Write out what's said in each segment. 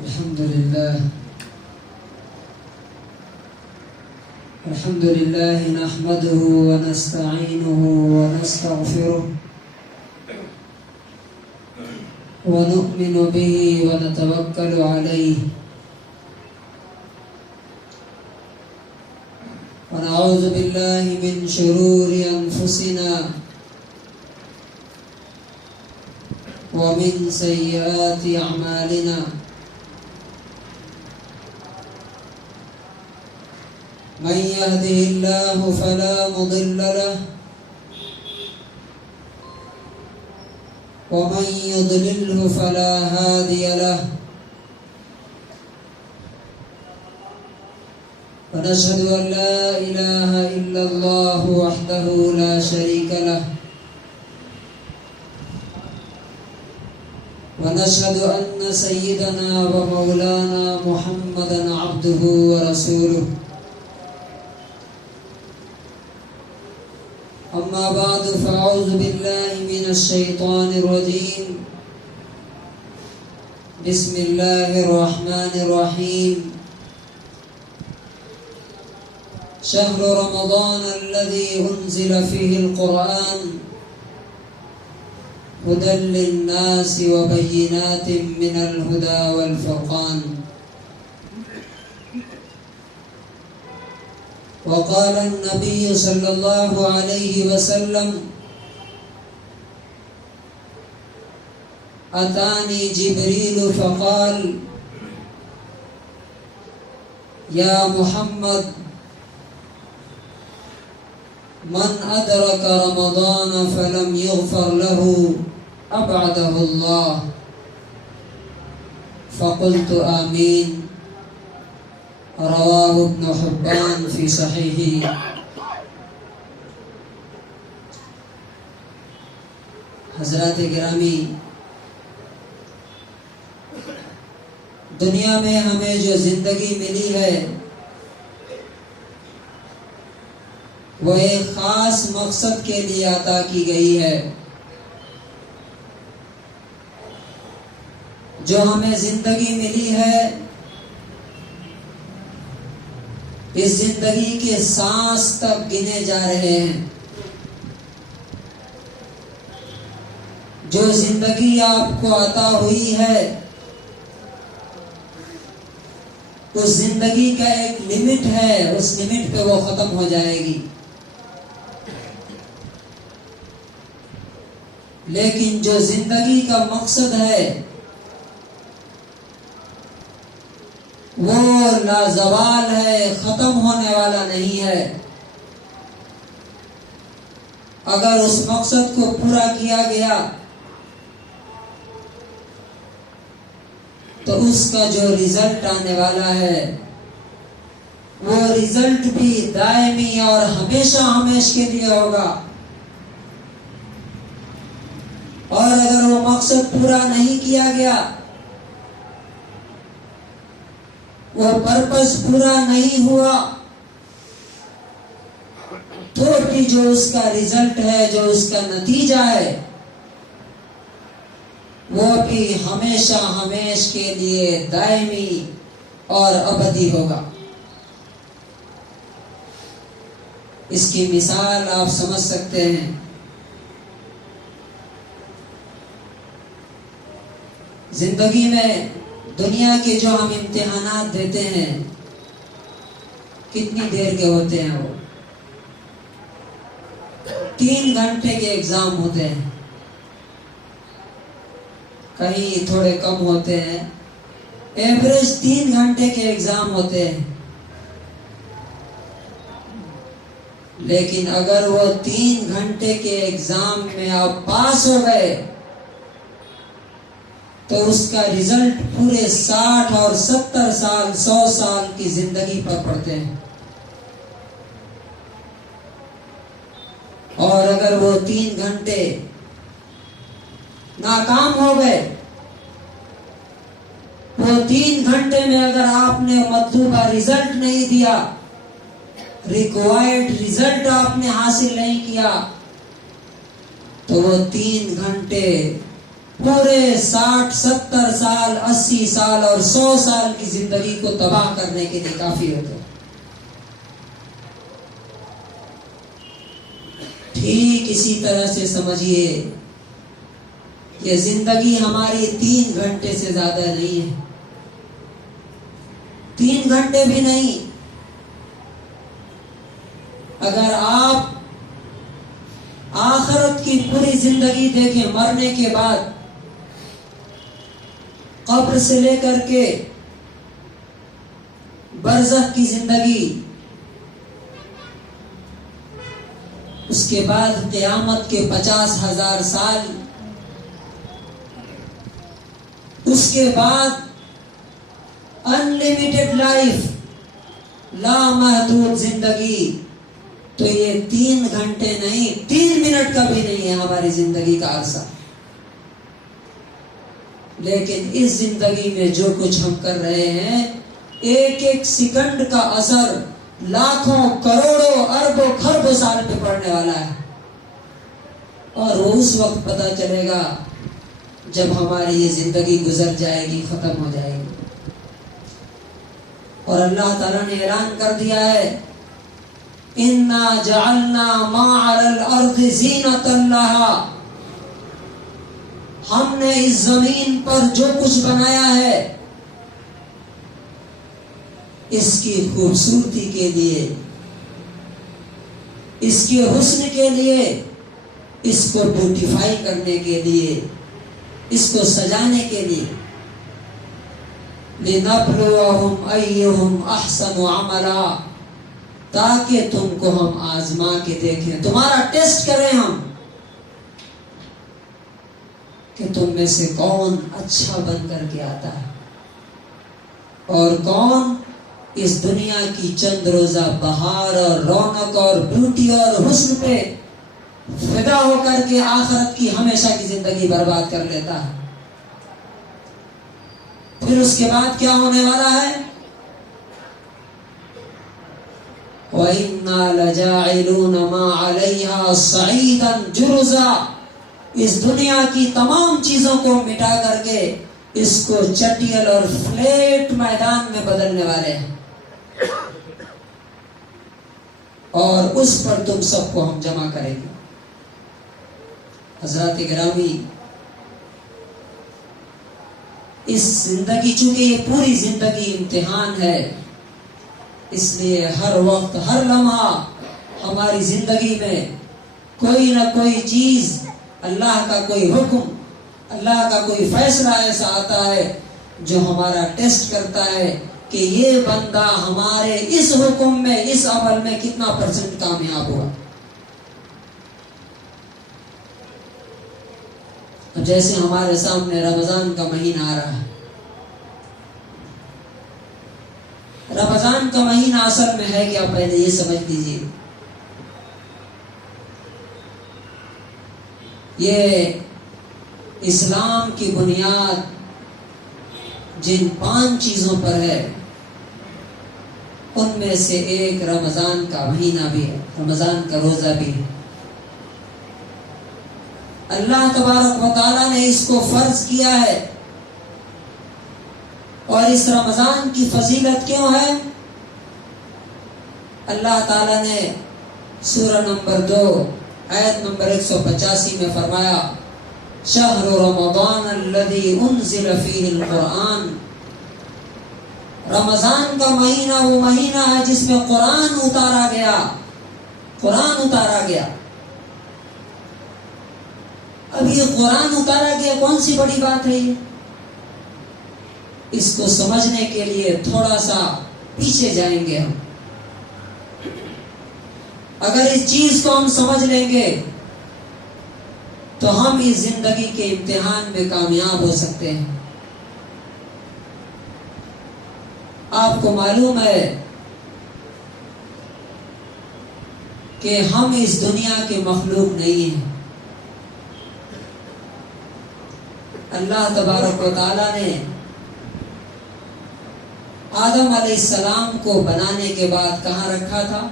الحمد لله نحمده ونستعينه ونستغفره ونؤمن به ونتوكل عليه ونعوذ بالله من شرور أنفسنا ومن سيئات أعمالنا من يهده الله فلا مضل له ومن يضلله فلا هادي له ونشهد أن لا إله إلا الله وحده لا شريك له ونشهد أن سيدنا ومولانا محمدا عبده ورسوله أما بعد فأعوذ بالله من الشيطان الرجيم بسم الله الرحمن الرحيم شهر رمضان الذي أنزل فيه القرآن هدى للناس وبينات من الهدى والفرقان وقال النبي صلى الله عليه وسلم أتاني جبريل فقال يا محمد من أدرك رمضان فلم يغفر له أبعده الله فقلت آمين رواه ابن حبان في صحيحه. حضرات گرامی، دنیا میں ہمیں جو زندگی ملی ہے وہ ایک خاص مقصد کے لیے عطا کی گئی ہے. جو ہمیں زندگی ملی ہے اس زندگی کے سانس تک گنے جا رہے ہیں. جو زندگی آپ کو عطا ہوئی ہے اس زندگی کا ایک لمٹ ہے، اس لمٹ پہ وہ ختم ہو جائے گی. لیکن جو زندگی کا مقصد ہے وہ لازوال ہے، ختم ہونے والا نہیں ہے. اگر اس مقصد کو پورا کیا گیا تو اس کا جو رزلٹ آنے والا ہے وہ رزلٹ بھی دائمی اور ہمیشہ ہمیش کے لیے ہوگا. اور اگر وہ مقصد پورا نہیں کیا گیا، وہ پرپس پورا نہیں ہوا، تو بھی جو اس کا رزلٹ ہے، جو اس کا نتیجہ ہے، وہ بھی ہمیشہ ہمیش کے لیے دائمی اور ابدی ہوگا. اس کی مثال آپ سمجھ سکتے ہیں. زندگی میں دنیا کے جو ہم امتحانات دیتے ہیں کتنی دیر کے ہوتے ہیں؟ وہ 3 گھنٹے کے ایگزام ہوتے ہیں، کہیں تھوڑے کم ہوتے ہیں، ایوریج 3 گھنٹے کے ایگزام ہوتے ہیں. لیکن اگر وہ 3 گھنٹے کے ایگزام میں آپ پاس ہو گئے تو اس کا رزلٹ پورے 60 اور 70 سال 100 سال کی زندگی پر پڑتے ہیں. اور اگر وہ 3 گھنٹے ناکام ہو گئے، وہ 3 گھنٹے میں اگر آپ نے مطلوبہ رزلٹ نہیں دیا، ریکوائرڈ رزلٹ آپ نے حاصل نہیں کیا، تو وہ 3 گھنٹے پورے 60 70 سال 80 سال اور 100 سال کی زندگی کو تباہ کرنے کے لیے کافی ہوتے. ٹھیک اسی طرح سے سمجھیے کہ زندگی ہماری 3 گھنٹے سے زیادہ نہیں ہے. 3 گھنٹے بھی نہیں. اگر آپ آخرت کی پوری زندگی دیکھیں، مرنے کے بعد قبر سے لے کر کے برزخ کی زندگی، اس کے بعد قیامت کے 50,000 سال، اس کے بعد انلمیٹڈ لائف، لامحدود زندگی، تو یہ 3 گھنٹے نہیں، 3 منٹ کا بھی نہیں ہے ہماری زندگی کا عرصہ. لیکن اس زندگی میں جو کچھ ہم کر رہے ہیں، ایک ایک سیکنڈ کا اثر لاکھوں کروڑوں اربوں خربوں سال پہ پڑنے والا ہے. اور وہ اس وقت پتہ چلے گا جب ہماری یہ زندگی گزر جائے گی، ختم ہو جائے گی. اور اللہ تعالیٰ نے اعلان کر دیا ہے، اِنَّا جَعَلْنَا مَا عَلَى الْأَرْضِ زِينَةً لَهَا، ہم نے اس زمین پر جو کچھ بنایا ہے اس کی خوبصورتی کے لیے، اس کے حسن کے لیے، اس کو بیوٹیفائی کرنے کے لیے، اس کو سجانے کے لیے. لِنَبْلُوَهُمْ أَيُّهُمْ أَحْسَنُ عَمَلًا، تاکہ تم کو ہم آزما کے دیکھیں، تمہارا ٹیسٹ کریں ہم کہ تم میں سے کون اچھا بن کر کے آتا ہے اور کون اس دنیا کی چند روزہ بہار اور رونق اور بیوٹی اور حسن پہ فدا ہو کر کے آخرت کی ہمیشہ کی زندگی برباد کر لیتا ہے. پھر اس کے بعد کیا ہونے والا ہے؟ وَإِنَّا لَجَاعِلُونَ مَا عَلَيْهَا صَعِيدًا جُرُزًا، اس دنیا کی تمام چیزوں کو مٹا کر کے اس کو چٹیل اور فلیٹ میدان میں بدلنے والے ہیں، اور اس پر تم سب کو ہم جمع کریں گے. حضرات گرامی، اس زندگی، چونکہ یہ پوری زندگی امتحان ہے، اس لیے ہر وقت ہر لمحہ ہماری زندگی میں کوئی نہ کوئی چیز، اللہ کا کوئی حکم، اللہ کا کوئی فیصلہ ایسا آتا ہے جو ہمارا ٹیسٹ کرتا ہے کہ یہ بندہ ہمارے اس حکم میں، اس عمل میں کتنا % کامیاب ہوا. جیسے ہمارے سامنے رمضان کا مہینہ آ رہا ہے. رمضان کا مہینہ اصل میں ہے کیا، پہلے یہ سمجھ لیجیے. یہ اسلام کی بنیاد جن 5 چیزوں پر ہے، ان میں سے ایک رمضان کا مہینہ بھی ہے، رمضان کا روزہ بھی ہے. اللہ تبارک و تعالیٰ نے اس کو فرض کیا ہے. اور اس رمضان کی فضیلت کیوں ہے؟ اللہ تعالیٰ نے سورہ نمبر 2 آیت نمبر 185 میں فرمایا، شہر رمضان الذی انزل فیہ القرآن، رمضان کا مہینہ وہ مہینہ ہے جس میں قرآن اتارا گیا. قرآن اتارا گیا. اب یہ قرآن اتارا گیا کون سی بڑی بات ہے؟ یہ اس کو سمجھنے کے لیے تھوڑا سا پیچھے جائیں گے ہم. اگر اس چیز کو ہم سمجھ لیں گے تو ہم اس زندگی کے امتحان میں کامیاب ہو سکتے ہیں. آپ کو معلوم ہے کہ ہم اس دنیا کے مخلوق نہیں ہیں. اللہ تبارک و تعالیٰ نے آدم علیہ السلام کو بنانے کے بعد کہاں رکھا تھا؟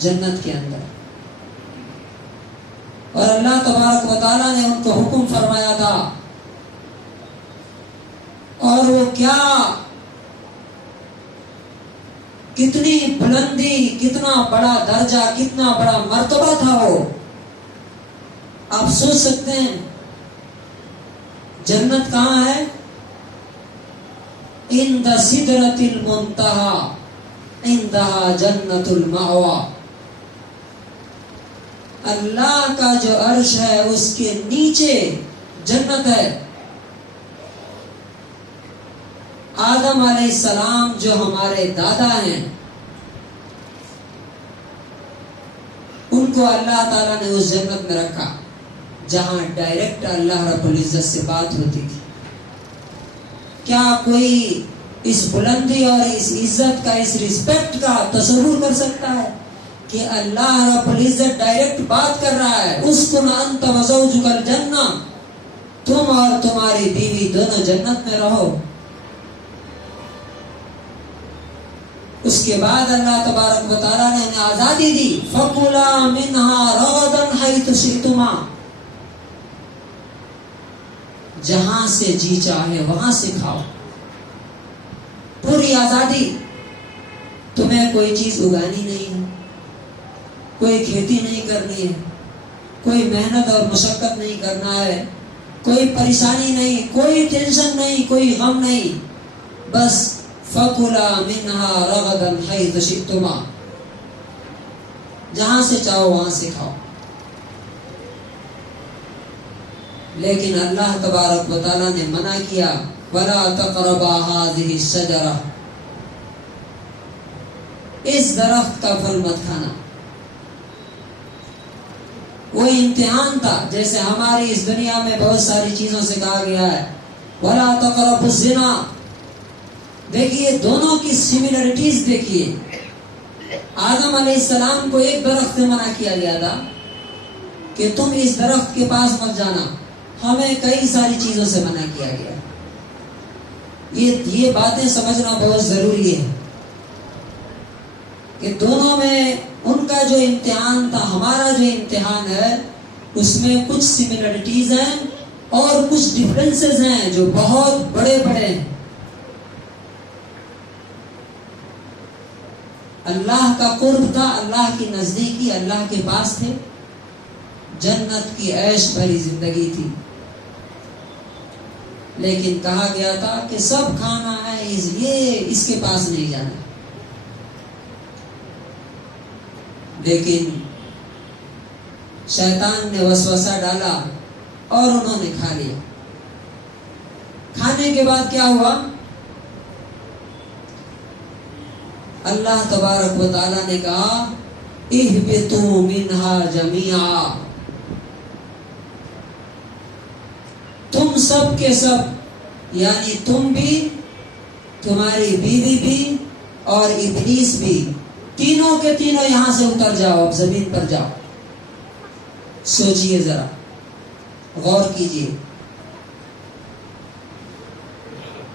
جنت کے اندر. اور اللہ تبارک و تعالیٰ نے ان کو حکم فرمایا تھا، اور وہ کیا کتنی بلندی، کتنا بڑا درجہ، کتنا بڑا مرتبہ تھا وہ. آپ سوچ سکتے ہیں جنت کہاں ہے؟ عند سدرۃ المنتہی عندہا جنت المأوی. اللہ کا جو عرش ہے اس کے نیچے جنت ہے. آدم علیہ السلام جو ہمارے دادا ہیں، ان کو اللہ تعالیٰ نے اس جنت میں رکھا جہاں ڈائریکٹ اللہ رب العزت سے بات ہوتی تھی. کیا کوئی اس بلندی اور اس عزت کا، اس رسپیکٹ کا تصور کر سکتا ہے کہ اللہ رب العزت ڈائریکٹ بات کر رہا ہے؟ اسکن انت وزوجک الجنہ، تم اور تمہاری بیوی دونوں جنت میں رہو. اس کے بعد اللہ تبارک و تعالیٰ نے انہیں آزادی دی، فَكُلَا مِنْهَا رَغَدًا حَيْثُ شِئْتُمَا، جہاں سے جی چاہے وہاں سے کھاؤ. پوری آزادی. تمہیں کوئی چیز اگانی نہیں ہے، کوئی کھیتی نہیں کرنی ہے، کوئی محنت اور مشقت نہیں کرنا ہے، کوئی پریشانی نہیں، کوئی ٹینشن نہیں، کوئی غم نہیں. بس فَكُلَا مِنْهَا رَغَدًا حَيْثُ شِئْتُمَا، جہاں سے چاہو وہاں سے کھاؤ. لیکن اللہ تبارک و تعالیٰ نے منع کیا، وَلَا تَقْرَبَا هَٰذِهِ الشَّجَرَةَ، اس درخت کا پھل مت کھانا. وہ امتحان تھا. جیسے ہماری اس دنیا میں بہت ساری چیزوں سے کہا گیا ہے وَلَا تَقْرَبُوا الزِّنَا. دیکھیے دونوں کی سملرٹیز دیکھیے. آدم علیہ السلام کو ایک درخت سے منع کیا گیا تھا کہ تم اس درخت کے پاس مت جانا. ہمیں کئی ساری چیزوں سے منع کیا گیا. یہ باتیں سمجھنا بہت ضروری ہے کہ دونوں میں ان کا جو امتحان تھا، ہمارا جو امتحان ہے، اس میں کچھ سملرٹیز ہیں اور کچھ ڈفرینسز ہیں جو بہت بڑے بڑے ہیں. اللہ کا قرب تھا، اللہ کی نزدیکی، اللہ کے پاس تھے. جنت کی عیش بھری زندگی تھی. لیکن کہا گیا تھا کہ سب کھانا ہے، اس کے پاس نہیں جانا. لیکن شیطان نے وسوسہ ڈالا اور انہوں نے کھا لیا. کھانے کے بعد کیا ہوا؟ اللہ تبارک و تعالیٰ نے کہا اہبطوا منہا جمیعا، تم سب کے سب، یعنی تم بھی، تمہاری بیوی بھی اور ابلیس بھی، تینوں کے تینوں یہاں سے اتر جاؤ، اب زمین پر جاؤ. سوچئے ذرا، غور کیجئے.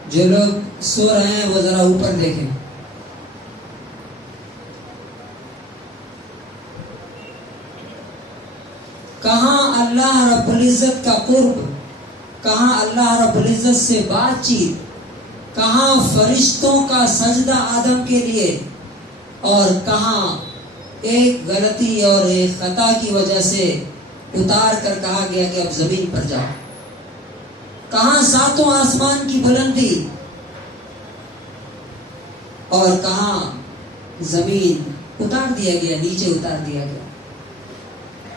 جو لوگ سو رہے ہیں وہ ذرا اوپر دیکھیں. کہاں اللہ رب العزت کا قرب، کہاں اللہ رب العزت سے بات چیت، کہاں فرشتوں کا سجدہ آدم کے لیے، اور کہاں ایک غلطی اور ایک خطا کی وجہ سے اتار کر کہا گیا کہ اب زمین پر جاؤ. کہاں ساتوں آسمان کی بلندی اور کہاں زمین اتار دیا گیا، نیچے اتار دیا گیا.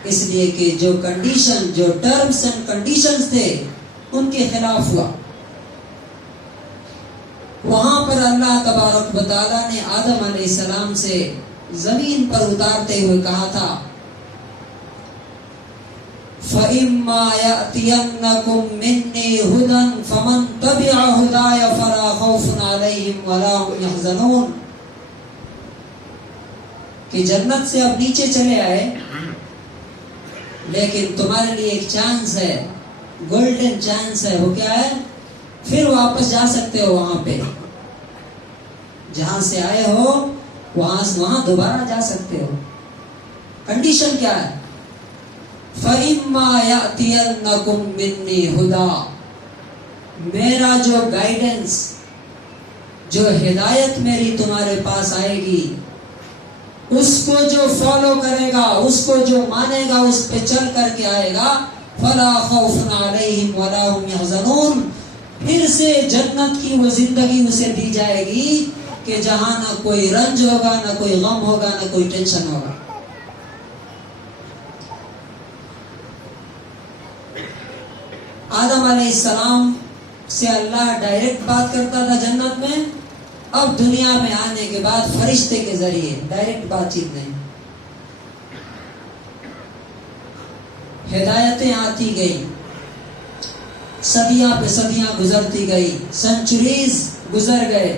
اس لیے کہ جو کنڈیشن، جو ٹرمز اینڈ کنڈیشنز تھے ان کے خلاف ہوا. وہاں پر اللہ تبارک و تعالیٰ نے آدم علیہ السلام سے زمین پر اتارتے ہوئے کہا تھا فَإِمَّا يَأْتِيَنَّكُم مِّنِّي هُدًى فَمَن تَبِعَ هُدَايَ فَلَا خَوْفٌ عَلَيْهِمْ وَلَا هُمْ يَحْزَنُونَ. کہ جنت سے اب نیچے چلے آئے، لیکن تمہارے لیے ایک چانس ہے، گولڈن چانس ہے. وہ کیا ہے؟ پھر واپس جا سکتے ہو وہاں پہ جہاں سے آئے ہو، وہاں دوبارہ جا سکتے ہو. کنڈیشن کیا ہے؟ فَإِمَّا يَأْتِيَنَّكُم مِّنِّي هُدًى، میرا جو گائیڈنس، جو ہدایت میری تمہارے پاس آئے گی، اس کو جو فالو کرے گا، اس کو جو مانے گا، اس پہ چل کر کے آئے گا، فَلَا خَوْفٌ عَلَيْهِمْ وَلَا هُمْ يَحْزَنُونَ، پھر سے جنت کی وہ زندگی اسے دی جائے گی کہ جہاں نہ کوئی رنج ہوگا، نہ کوئی غم ہوگا، نہ کوئی ٹینشن ہوگا۔ آدم علیہ السلام سے اللہ ڈائریکٹ بات کرتا تھا جنت میں، اب دنیا میں آنے کے بعد فرشتے کے ذریعے ڈائریکٹ بات چیت نہیں، ہدایتیں آتی گئی، صدیاں پہ صدیاں گزرتی گئی، سینچریز گزر گئے،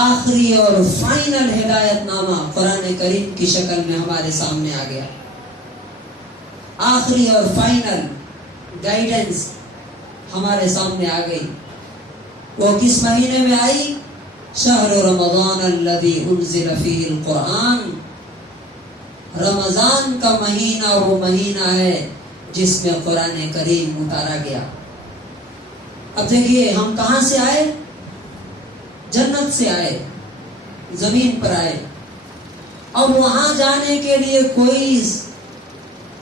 آخری اور فائنل ہدایت نامہ قرآن کریم کی شکل میں ہمارے سامنے آ گیا۔ آخری اور فائنل گائیڈنس ہمارے سامنے آ گئی۔ وہ کس مہینے میں آئی؟ شہر رمضان الذی انزل فیہ القرآن، رمضان کا مہینہ وہ مہینہ ہے جس میں قرآن کریم اتارا گیا۔ اب دیکھیے ہم کہاں سے آئے؟ جنت سے آئے، زمین پر آئے۔ اب وہاں جانے کے لیے کوئی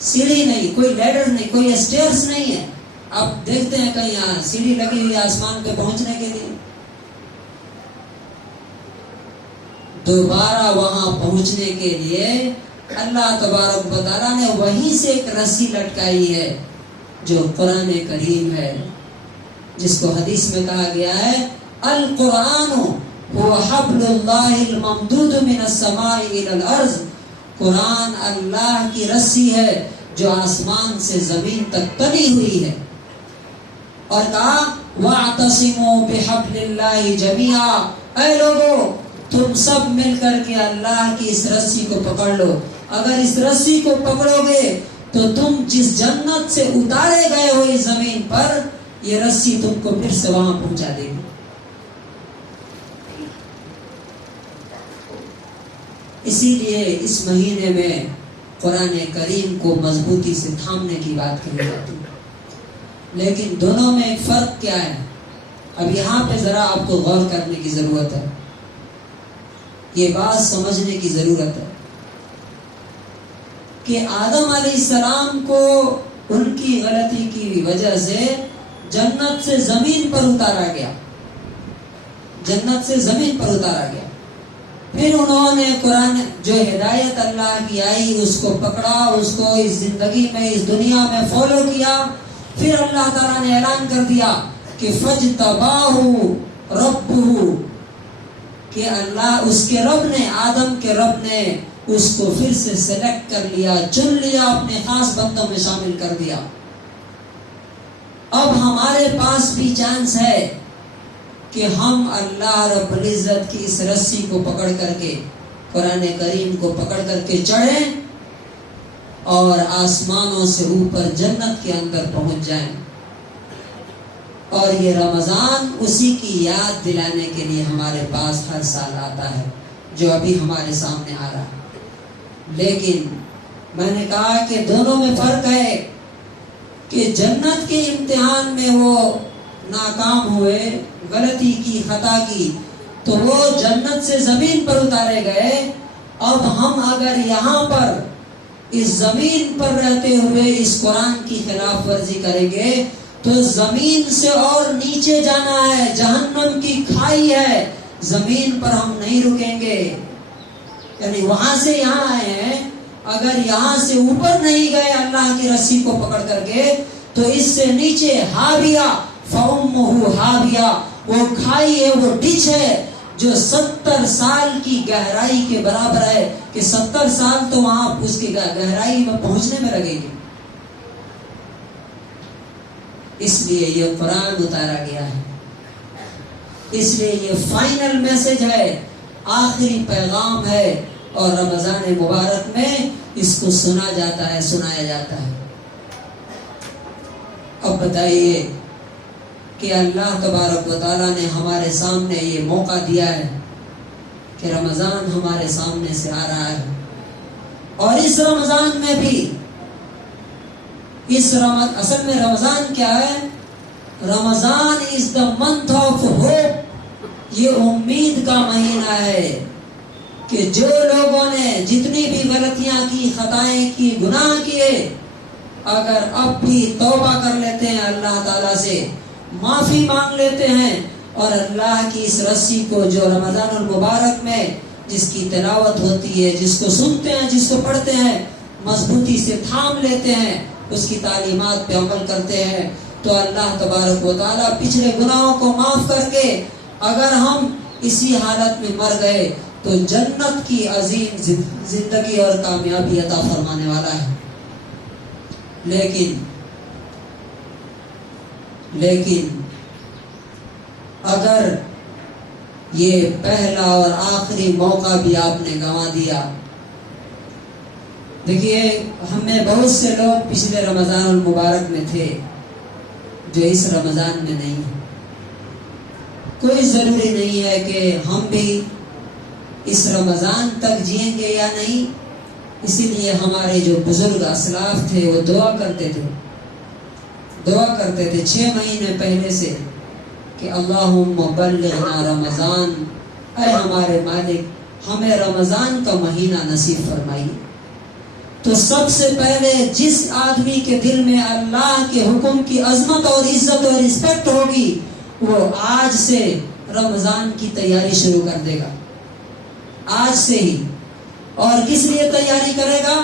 سیڑھی نہیں، کوئی لیڈر نہیں، کوئی اسٹیئرس نہیں ہے۔ اب دیکھتے ہیں کہیں یہاں سیڑھی لگی ہوئی آسمان پہ پہنچنے کے لیے، دوبارہ وہاں پہنچنے کے لیے اللہ تبارک و تعالیٰ نے وہیں سے ایک رسی لٹکائی ہے جو قرآن کریم ہے، جس کو حدیث میں کہا گیا ہے القرآن هو حبل اللہ الممدود من السماء الى الارض، قرآن اللہ کی رسی ہے جو آسمان سے زمین تک تنی ہوئی ہے۔ اور کہا وَاعْتَصِمُوا بِحَبْلِ اللَّهِ جَمِيعًا، اے لوگو تم سب مل کر کے اللہ کی اس رسی کو پکڑ لو، اگر اس رسی کو پکڑو گے تو تم جس جنت سے اتارے گئے ہو اس زمین پر، یہ رسی تم کو پھر سے وہاں پہنچا دے گی۔ اسی لیے اس مہینے میں قرآن کریم کو مضبوطی سے تھامنے کی بات کہی جاتی ہے۔ لیکن دونوں میں ایک فرق کیا ہے؟ اب یہاں پہ ذرا آپ کو غور کرنے کی ضرورت ہے، یہ بات سمجھنے کی ضرورت ہے کہ آدم علیہ السلام کو ان کی غلطی کی وجہ سے جنت سے زمین پر اتارا گیا، جنت سے زمین پر اتارا گیا۔ پھر انہوں نے قرآن جو ہدایت اللہ کی آئی اس کو پکڑا، اس کو اس زندگی میں اس دنیا میں فالو کیا۔ پھر اللہ تعالیٰ نے اعلان کر دیا کہ فَاجْتَبَاهُ رَبُّهُ، کہ اللہ اس کے رب نے، آدم کے رب نے اس کو پھر سے سلیکٹ کر لیا، چن لیا، اپنے خاص بندوں میں شامل کر دیا۔ اب ہمارے پاس بھی چانس ہے کہ ہم اللہ رب العزت کی اس رسی کو پکڑ کر کے، قرآن کریم کو پکڑ کر کے چڑھیں اور آسمانوں سے اوپر جنت کے اندر پہنچ جائیں۔ اور یہ رمضان اسی کی یاد دلانے کے لیے ہمارے پاس ہر سال آتا ہے، جو ابھی ہمارے سامنے آ رہا ہے۔ لیکن میں نے کہا کہ دونوں میں فرق ہے کہ جنت کے امتحان میں وہ ناکام ہوئے، غلطی کی، خطا کی، تو وہ جنت سے زمین پر اتارے گئے۔ اب ہم اگر یہاں پر اس زمین پر رہتے ہوئے اس قرآن کی خلاف ورزی کریں گے تو زمین سے اور نیچے جانا ہے، جہنم کی کھائی ہے، زمین پر ہم نہیں رکیں گے۔ یعنی وہاں سے یہاں آئے ہیں، اگر یہاں سے اوپر نہیں گئے اللہ کی رسی کو پکڑ کر کے تو اس سے نیچے ہاویہ فَأُمُّهُ ہاویہ، وہ کھائی ہے، وہ ڈچ ہے جو 70 سال کی گہرائی کے برابر ہے، کہ 70 سال تو وہاں اس کی گہرائی میں پہنچنے میں لگے گی۔ اس لیے یہ قرآن اتارا گیا ہے، اس لیے یہ فائنل میسج ہے، آخری پیغام ہے، اور رمضان مبارک میں اس کو سنا جاتا ہے، سنایا جاتا ہے۔ اب بتائیے کہ اللہ تبارک و تعالیٰ نے ہمارے سامنے یہ موقع دیا ہے کہ رمضان ہمارے سامنے سے آ رہا ہے، اور اس رمضان میں بھی اصل میں رمضان کیا ہے؟ رمضان از دا منتھ آف ہوپ، یہ امید کا مہینہ ہے کہ جو لوگوں نے جتنی بھی غلطیاں کی، خطائیں کی، گناہ کیے، اگر اب بھی توبہ کر لیتے ہیں، اللہ تعالیٰ سے معافی مانگ لیتے ہیں، اور اللہ کی اس رسی کو جو رمضان المبارک میں جس کی تلاوت ہوتی ہے، جس کو سنتے ہیں، جس کو پڑھتے ہیں، مضبوطی سے تھام لیتے ہیں، اس کی تعلیمات پہ عمل کرتے ہیں، تو اللہ تبارک و تعالیٰ پچھلے گناہوں کو معاف کر کے اگر ہم اسی حالت میں مر گئے تو جنت کی عظیم زندگی اور کامیابی عطا فرمانے والا ہے۔ لیکن اگر یہ پہلا اور آخری موقع بھی آپ نے گنوا دیا، دیکھیے ہمیں بہت سے لوگ پچھلے رمضان المبارک میں تھے جو اس رمضان میں نہیں ہیں۔ کوئی ضروری نہیں ہے کہ ہم بھی اس رمضان تک جئیں گے یا نہیں، اسی لیے ہمارے جو بزرگ اسلاف تھے وہ دعا کرتے تھے 6 مہینے پہلے سے کہ اللہم بلغنا رمضان، اے ہمارے مالک ہمیں رمضان کا مہینہ نصیب فرمائیے۔ تو سب سے پہلے جس آدمی کے دل میں اللہ کے حکم کی عظمت اور عزت اور رسپیکٹ ہوگی، وہ آج سے رمضان کی تیاری شروع کر دے گا، آج سے ہی۔ اور کس لیے تیاری کرے گا؟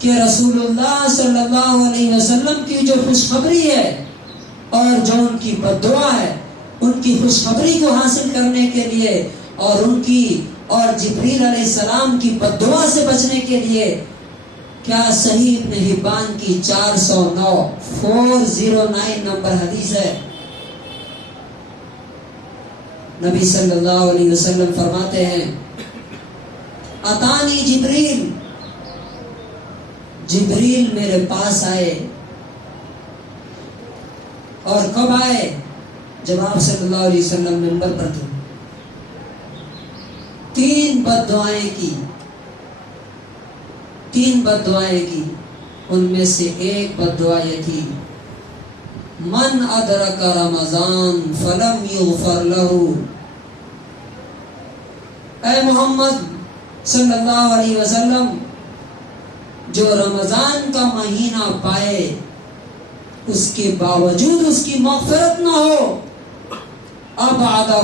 کہ رسول اللہ صلی اللہ علیہ وسلم کی جو خوشخبری ہے اور جو ان کی بددعا ہے، ان کی خوشخبری کو حاصل کرنے کے لیے اور جبریل علیہ السلام کی بددعا سے بچنے کے لیے، کیا صحیح ابن حبان کی 409 نمبر حدیث ہے، نبی صلی اللہ علیہ وسلم فرماتے ہیں اتانی جبریل میرے پاس آئے، اور کب آئے؟ جب آپ صلی اللہ علیہ وسلم منبر پر تھے۔ 3 بددعائیں کی، ان میں سے ایک بددعا یہ تھی، من ادرک رمضان فلم یغفر لہ، اے محمد صلی اللہ علیہ وسلم، جو رمضان کا مہینہ پائے اس کے باوجود اس کی مغفرت نہ ہو، ابعدہ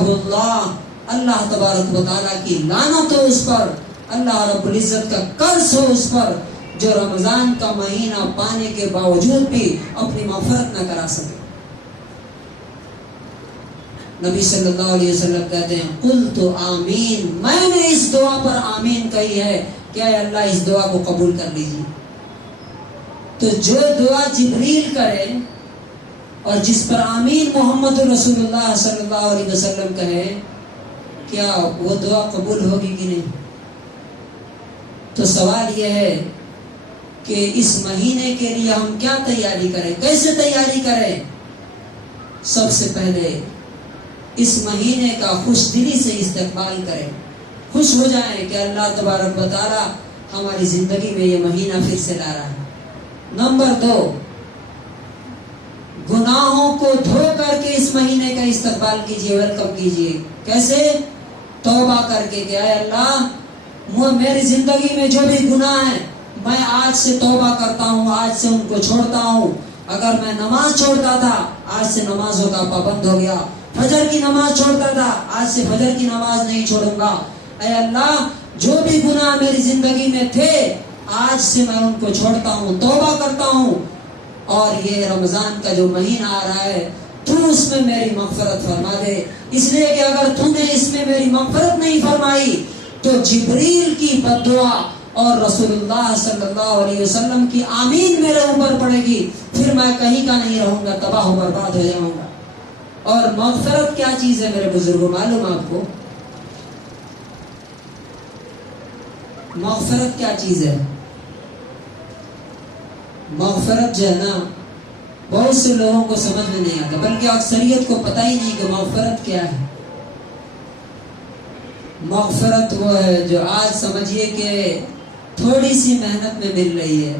اللہ تبارک و تعالیٰ کی لعنت ہو اس پر، اللہ رب العزت کا قرض ہو اس پر، جو رمضان کا مہینہ پانے کے باوجود بھی اپنی مغفرت نہ کرا سکے۔ نبی صلی اللہ علیہ وسلم کہتے ہیں قلت آمین، میں نے اس دعا پر آمین کہی ہے کہ اے اللہ اس دعا کو قبول کر لیجیے۔ تو جو دعا جبریل کرے اور جس پر آمین محمد رسول اللہ صلی اللہ علیہ وسلم کہے، کیا وہ دعا قبول ہوگی کہ نہیں؟ تو سوال یہ ہے کہ اس مہینے کے لیے ہم کیا تیاری کریں، کیسے تیاری کریں؟ سب سے پہلے اس مہینے کا خوش دلی سے استقبال کریں، خوش ہو جائیں کہ اللہ تبارک و تعالی ہماری زندگی میں یہ مہینہ پھر سے لا رہا ہے۔ نمبر 2، گناہوں کو دھو کر کے اس مہینے کا استقبال کیجیے، ویلکم کیجیے۔ کیسے؟ توبہ کر کے کہ اے اللہ میری زندگی میں جو بھی گناہ ہیں میں آج سے توبہ کرتا ہوں، آج سے ان کو چھوڑتا ہوں۔ اگر میں نماز چھوڑتا تھا آج سے نمازوں کا پابند ہو گیا، فجر کی نماز چھوڑتا تھا آج سے فجر کی نماز نہیں چھوڑوں گا۔ اے اللہ جو بھی گناہ میری زندگی میں تھے آج سے میں ان کو چھوڑتا ہوں، توبہ کرتا ہوں، اور یہ رمضان کا جو مہینہ آ رہا ہے تو اس میں میری مغفرت فرما دے، اس لیے کہ اگر تو نے اس میں میری مغفرت نہیں فرمائی تو جبریل کی بددعا اور رسول اللہ صلی اللہ علیہ وسلم کی آمین میرے اوپر پڑے گی، پھر میں کہیں کا نہیں رہوں گا، تباہ و برباد ہو جاؤں گا۔ اور مغفرت کیا چیز ہے میرے بزرگوں، معلوم آپ کو؟ مغفرت کیا چیز ہے؟ مغفرت جو ہے نا بہت سے لوگوں کو سمجھ میں نہیں آتا، بلکہ اکثریت کو پتہ ہی نہیں کہ مغفرت کیا ہے۔ مغفرت وہ ہے جو آج سمجھیے کہ تھوڑی سی محنت میں مل رہی ہے،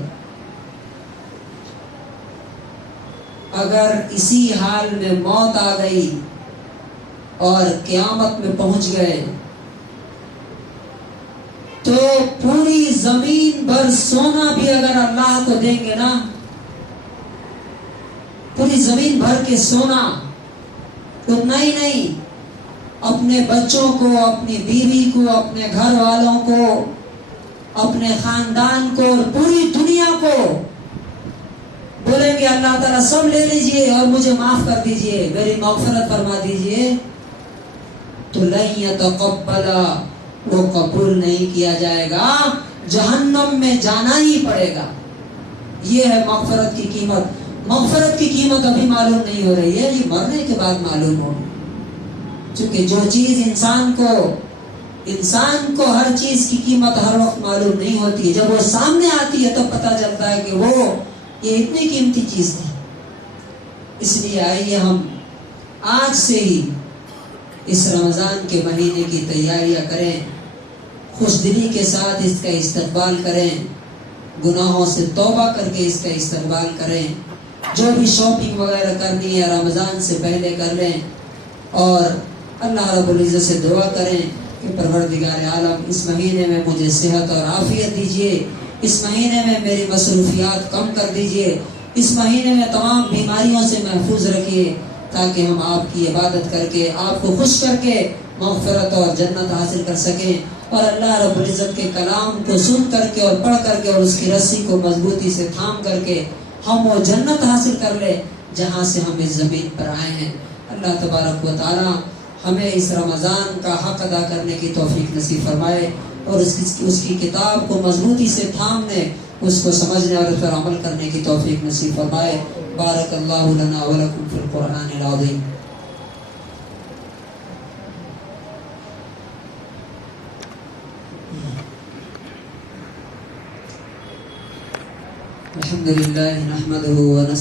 اگر اسی حال میں موت آ گئی اور قیامت میں پہنچ گئے تو پوری زمین بھر سونا بھی اگر اللہ کو دیں گے نا، پوری زمین بھر کے سونا، اتنا ہی نہیں، اپنے بچوں کو، اپنی بیوی کو، اپنے گھر والوں کو، اپنے خاندان کو اور پوری دنیا کو بولیں گے اللہ تعالیٰ سب لے لیجئے اور مجھے معاف کر دیجئے، میری مغفرت فرما دیجئے، تو لن یتقبل، وہ قبول نہیں کیا جائے گا، جہنم میں جانا ہی پڑے گا۔ یہ ہے مغفرت کی قیمت۔ مغفرت کی قیمت ابھی معلوم نہیں ہو رہی ہے، یہ مرنے کے بعد معلوم ہو، چونکہ جو چیز انسان کو ہر چیز کی قیمت ہر وقت معلوم نہیں ہوتی ہے، جب وہ سامنے آتی ہے تب پتہ چلتا ہے کہ وہ یہ اتنی قیمتی چیز تھی۔ اس لیے آئیے ہم آج سے ہی اس رمضان کے مہینے کی تیاریاں کریں، خوش دلی کے ساتھ اس کا استقبال کریں، گناہوں سے توبہ کر کے اس کا استقبال کریں، جو بھی شاپنگ وغیرہ کرنی ہے رمضان سے پہلے کر لیں، اور اللہ رب العزت سے دعا کریں کہ پروردگار عالم اس مہینے میں مجھے صحت اور عافیت دیجیے، اس مہینے میں میری مصروفیات کم کر دیجیے، اس مہینے میں تمام بیماریوں سے محفوظ رکھیے، تاکہ ہم آپ کی عبادت کر کے، آپ کو خوش کر کے مغفرت اور جنت حاصل کر سکیں، اور اللہ رب العزت کے کلام کو سن کر کے اور پڑھ کر کے اور اس کی رسی کو مضبوطی سے تھام کر کے ہم وہ جنت حاصل کر لیں جہاں سے ہم اس زمین پر آئے ہیں۔ اللہ تبارک و تعالی ہمیں اس رمضان کا حق ادا کرنے کی توفیق نصیب فرمائے، اور اس کی کتاب کو مضبوطی سے تھامنے، اس کو سمجھنے اور اس پر عمل کرنے کی توفیق نصیب فرمائے۔ بارک اللہ لنا ولکم فی القرآن العظیم۔ الحمدللہ نحمدہ ونستعینہ